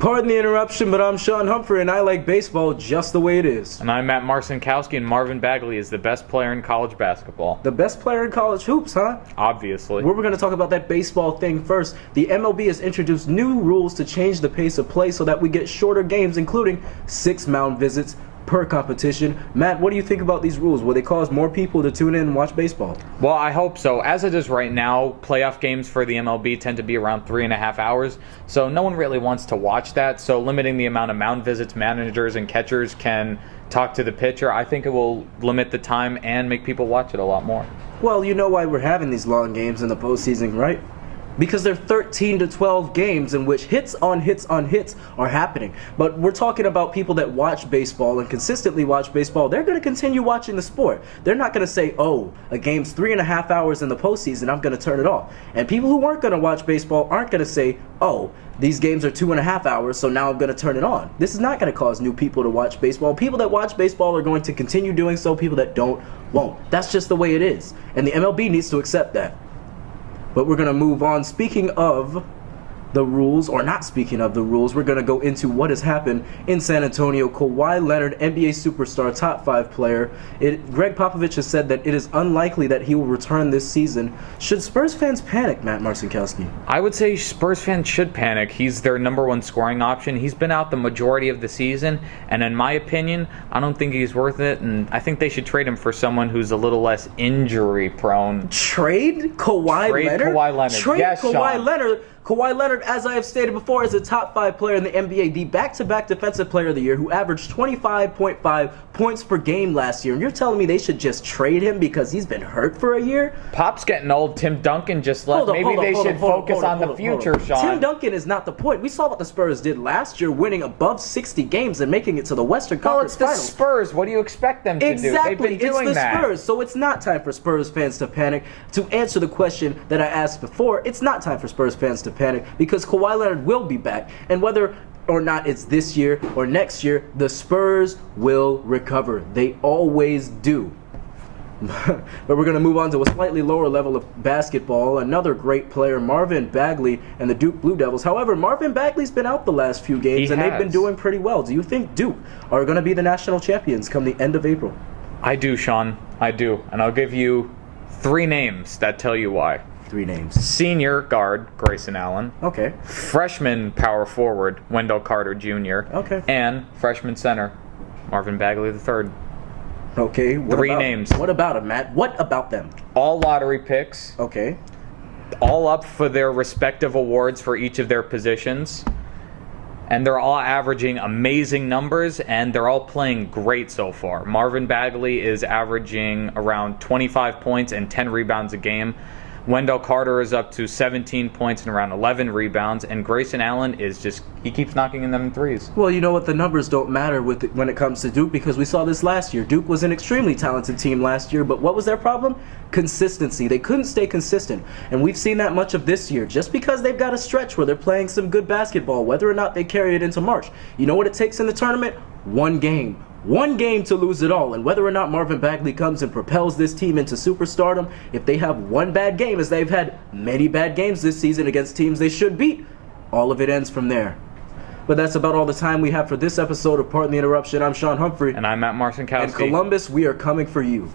Pardon the interruption, but I'm Sean Humphrey, and I like baseball just the way it is. And I'm Matt Marcinkowski, and Marvin Bagley is the best player in college basketball. The best player in college hoops, huh? Obviously. We're going to talk about that baseball thing first. The MLB has introduced new rules to change the pace of play so that we get shorter games, including 6 mound visits per competition. Matt, what do you think about these rules? Will they cause more people to tune in and watch baseball? Well, I hope so. As it is right now, playoff games for the MLB tend to be around 3.5 hours, so no one really wants to watch that. So limiting the amount of mound visits managers and catchers can talk to the pitcher, I think it will limit the time and make people watch it a lot more. Well, you know why we're having these long games in the postseason, right? Because they're 13 to 12 games in which hits on hits on hits are happening. But we're talking about people that watch baseball and consistently watch baseball. They're going to continue watching the sport. They're not going to say, oh, a game's 3.5 hours in the postseason, I'm going to turn it off. And people who weren't going to watch baseball aren't going to say, oh, these games are 2.5 hours, so now I'm going to turn it on. This is not going to cause new people to watch baseball. People that watch baseball are going to continue doing so. People that don't, won't. That's just the way it is. And the MLB needs to accept that. But we're going to move on. Speaking of the rules, or not speaking of the rules, we're going to go into what has happened in San Antonio. Kawhi Leonard, NBA superstar, top 5 player. Greg Popovich has said that it is unlikely that he will return this season. Should Spurs fans panic, Matt Marcinkowski? I would say Spurs fans should panic. He's their #1 scoring option. He's been out the majority of the season, and in my opinion, I don't think he's worth it, and I think they should trade him for someone who's a little less injury prone. Trade Kawhi Leonard? Kawhi Leonard. Trade Yes, Kawhi Sean. Leonard. Kawhi Leonard, as I have stated before, is a top 5 player in the NBA, the back-to-back Defensive Player of the Year, who averaged 25.5 points per game last year. And you're telling me they should just trade him because he's been hurt for a year? Pop's getting old. Tim Duncan just left. Maybe they should focus on the future, Sean. Tim Duncan is not the point. We saw what the Spurs did last year, winning above 60 games and making it to the Western Conference Finals. Finals. It's the Spurs. What do you expect them to do? They've been doing it's the that. Spurs, so it's not time for Spurs fans to panic. To answer the question that I asked before, it's not time for Spurs fans to panic because Kawhi Leonard will be back, and whether or not it's this year or next year, the Spurs will recover. They always do. But we're going to move on to a slightly lower level of basketball. Another great player, Marvin Bagley and the Duke Blue Devils. However, Marvin Bagley's been out the last few games, and they've been doing pretty well. Do you think Duke are going to be the national champions come the end of April? I do, Sean. I do. And I'll give you 3 names that tell you why. 3 names. Senior guard, Grayson Allen. Okay. Freshman power forward, Wendell Carter Jr. Okay. And freshman center, Marvin Bagley III. Okay. 3 names. What about them, Matt? What about them? All lottery picks. Okay. All up for their respective awards for each of their positions. And they're all averaging amazing numbers, and they're all playing great so far. Marvin Bagley is averaging around 25 points and 10 rebounds a game. Wendell Carter is up to 17 points and around 11 rebounds, and Grayson Allen is just, he keeps knocking in them threes. Well, you know what? The numbers don't matter when it comes to Duke because we saw this last year. Duke was an extremely talented team last year, but what was their problem? Consistency. They couldn't stay consistent, and we've seen that much of this year. Just because they've got a stretch where they're playing some good basketball, whether or not they carry it into March. You know what it takes in the tournament? 1 game. 1 game to lose it all, and whether or not Marvin Bagley comes and propels this team into superstardom, if they have 1 bad game, as they've had many bad games this season against teams they should beat, all of it ends from there. But that's about all the time we have for this episode of Pardon the Interruption. I'm Sean Humphrey. And I'm Matt Marcinkowski. And Columbus, we are coming for you.